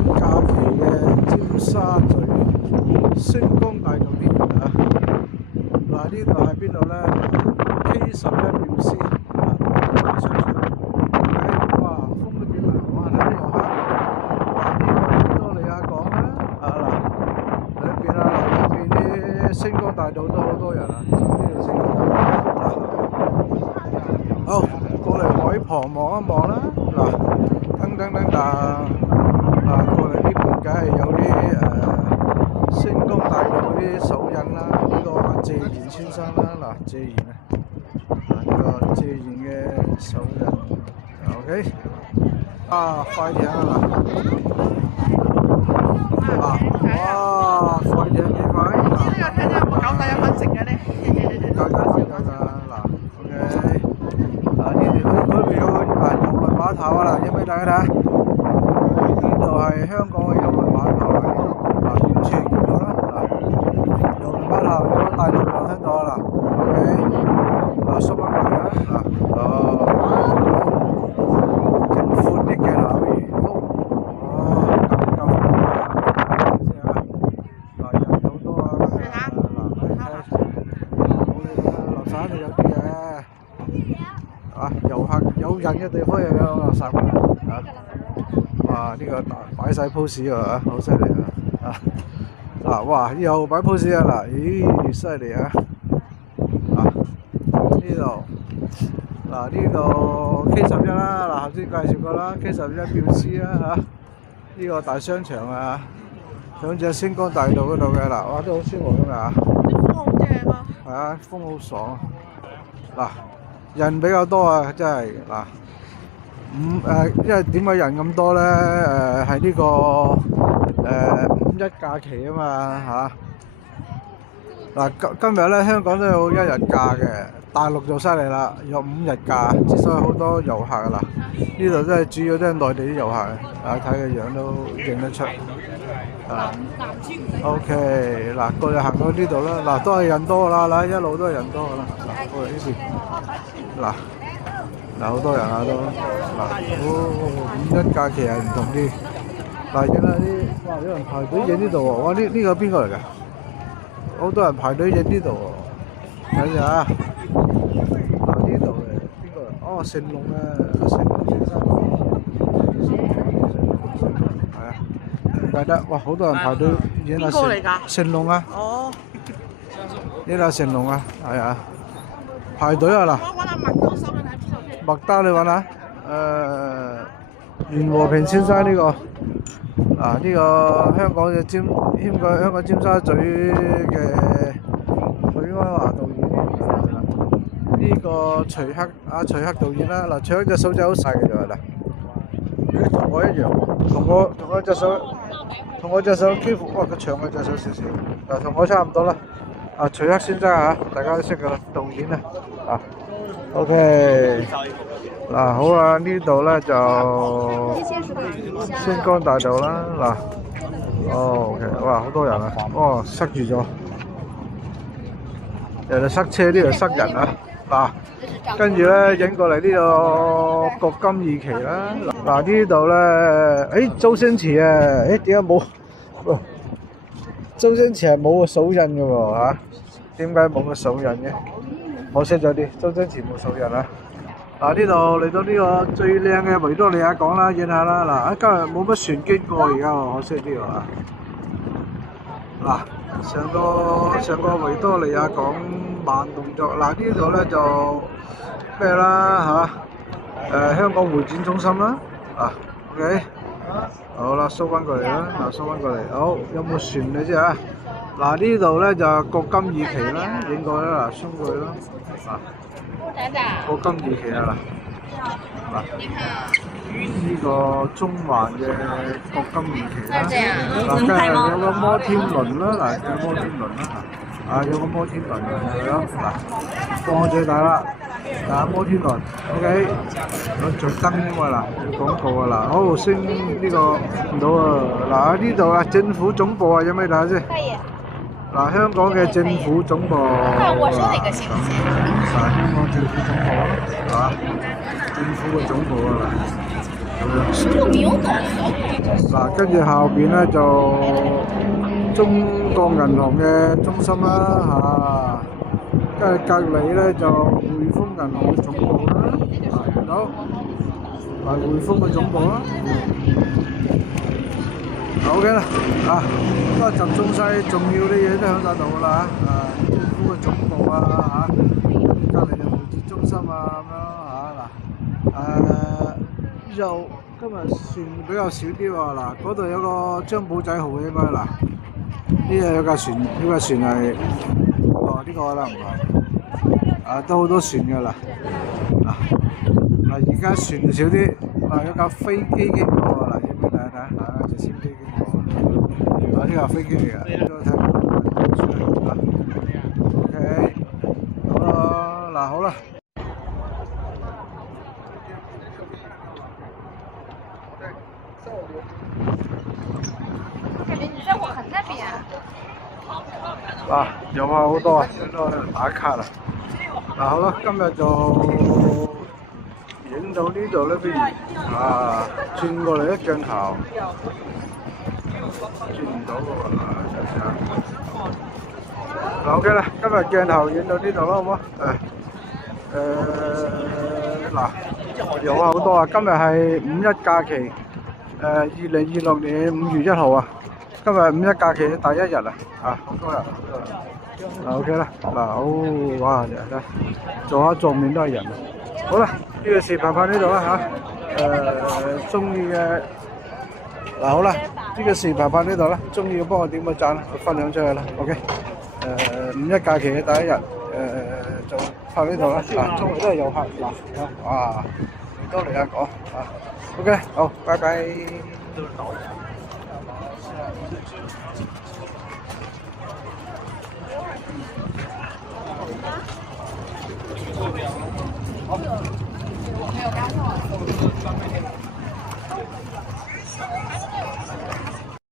假期嘅尖沙咀星光大道呢邊啊。嗱，呢度係邊度咧？K11廟先啊，大商場。哇，風都幾大，哇！睇呢個呢個維多利亞港啦，兩邊兩邊啲星光大道都好多人啊，呢度星光大道。好，過嚟海旁望一望啦。過嚟呢邊梗係有啲星光大道嗰啲手印啦。呢個謝賢先生啦，謝賢啊，呢個謝賢嘅手印。OK， 快艇啊哇，快艇幾快？呢個睇睇狗仔有份食嘅咧。夠㗎，OK。呢邊有個郵輪碼頭啊，因為大家睇下，呢度係香港嘅郵輪碼頭啊，完全見到啦，郵輪碼頭有個大龍鳳聽到啦，OK，縮翻過嚟啊，正寬啲嘅啦，人好多啊，樓下就有啲嘅。遊客有人嘅地方又有垃圾啊！哇，呢個擺晒 pose 啊，好犀利啊！哇，又擺 pose 啊嗱，咦，犀利啊！呢度 K11啦，頭先介紹過啦 ，K11廟師啦呢個大商場啊，響住星光大道嗰度嘅哇，都好舒服㗎嘛！風好正啊！係啊，風好爽人比較多啊，真係因為點解人咁多咧？係呢個五一假期啊嘛今日咧香港都有1日假嘅，大陸就犀利啦，有5日假，之所以好多遊客啊呢度真係主要都係內地啲遊客睇個樣都認得出OK， 過嚟行到呢度啦，都係人多噶啦，一路都係人多噶啦，過嚟呢邊好多人啊都五一假期係唔同啲，影下啲哇有人排隊影呢度喎，哇呢個邊個嚟㗎？好多人排隊影呢度喎，睇下呢度嘅邊個？哦，成龍啊，成龍先生，係啊，唔怪得哇好多人排隊影下成龍啊，影下成龍啊，係啊，排隊啊嗱。我揾阿麥當手，你睇邊度先？麥當你揾下，袁和平先生呢個，呢個香港尖沙咀嘅許鞍華導演，呢個徐克導演啦，徐克隻手仔好細嘅啫嗱，同我一樣，同我隻手幾乎哇佢長我隻手少少，同我差唔多啦，徐克先生大家都識噶啦，導演OK， 好啦，呢度咧就星光大道啦，OK， 哇，好多人啊，塞住咗，人哋塞車，呢度塞人啊，跟住咧影過嚟呢個國金二期啦，呢度咧，周星馳啊，點解冇？周星馳係冇個手印嘅喎，點解冇個手印嘅？可惜咗啲，周星馳冇手印啊！呢度嚟到呢個最靚嘅維多利亞港啦，影下啦！今日冇乜船經過而家，可惜啲成個維多利亞港慢動作。呢度咧就咩啦香港會展中心啦，OK， 好啦，收翻過嚟啦，收翻過嚟，好有冇船你知啊？呢度咧就國金二期啦，影過啦，衝過去啦，國金二期啦，呢個中環嘅國金二期啦，跟住有個摩天輪啦，有摩天輪啦，有個摩天輪係咯，放最大啦，摩天輪 ，OK， 有着燈㗎嘛有廣告啊好升呢個見到啊，呢度政府總部有咩睇先？香港嘅政府總部，香港政府總部政府嘅總部嗱，跟住後邊咧就中國銀行嘅中心啦嚇，跟住隔離咧就匯豐銀行嘅總部啦，見到係匯豐嘅總部啦。OK 啦，都係集中晒重要啲嘢都喺晒度啦嚇，政府嘅總部啊嚇，隔離就會議中心啊咁樣嚇嗱，又今日船比較少啲喎嗱，嗰度有個張寶仔號嘅應該嗱，呢度有架船，呢架船係呢個啦唔係，都好多船㗎啦嗱，而家船就少啲，有架飛機經過嗱，要唔要睇一睇？隻小飛機經過，呢架飛機嚟㗎，都睇到OK， 好啦，好啦。感覺你在我很那邊啊。遊客好多啊，都喺度打卡啦。好啦，今日就影到呢度咧，不如轉過嚟一鏡頭，轉唔到喎，OK 啦，今日鏡頭影到呢度啦，好唔好？遊客好多啊！今日係五一假期，2026年5月1號啊！今日五一假期第一日啊！好多人，OK 啦，好哇，左下左面都係人。好啦，呢個視頻拍呢度啦嚇，中意嘅好啦，呢個視頻拍呢度啦，中意嘅幫我點個讚啦，分享出去啦，OK。五一假期嘅第一日，就拍呢度啦，周圍都係遊客哇，多嚟下講OK， 好，拜拜。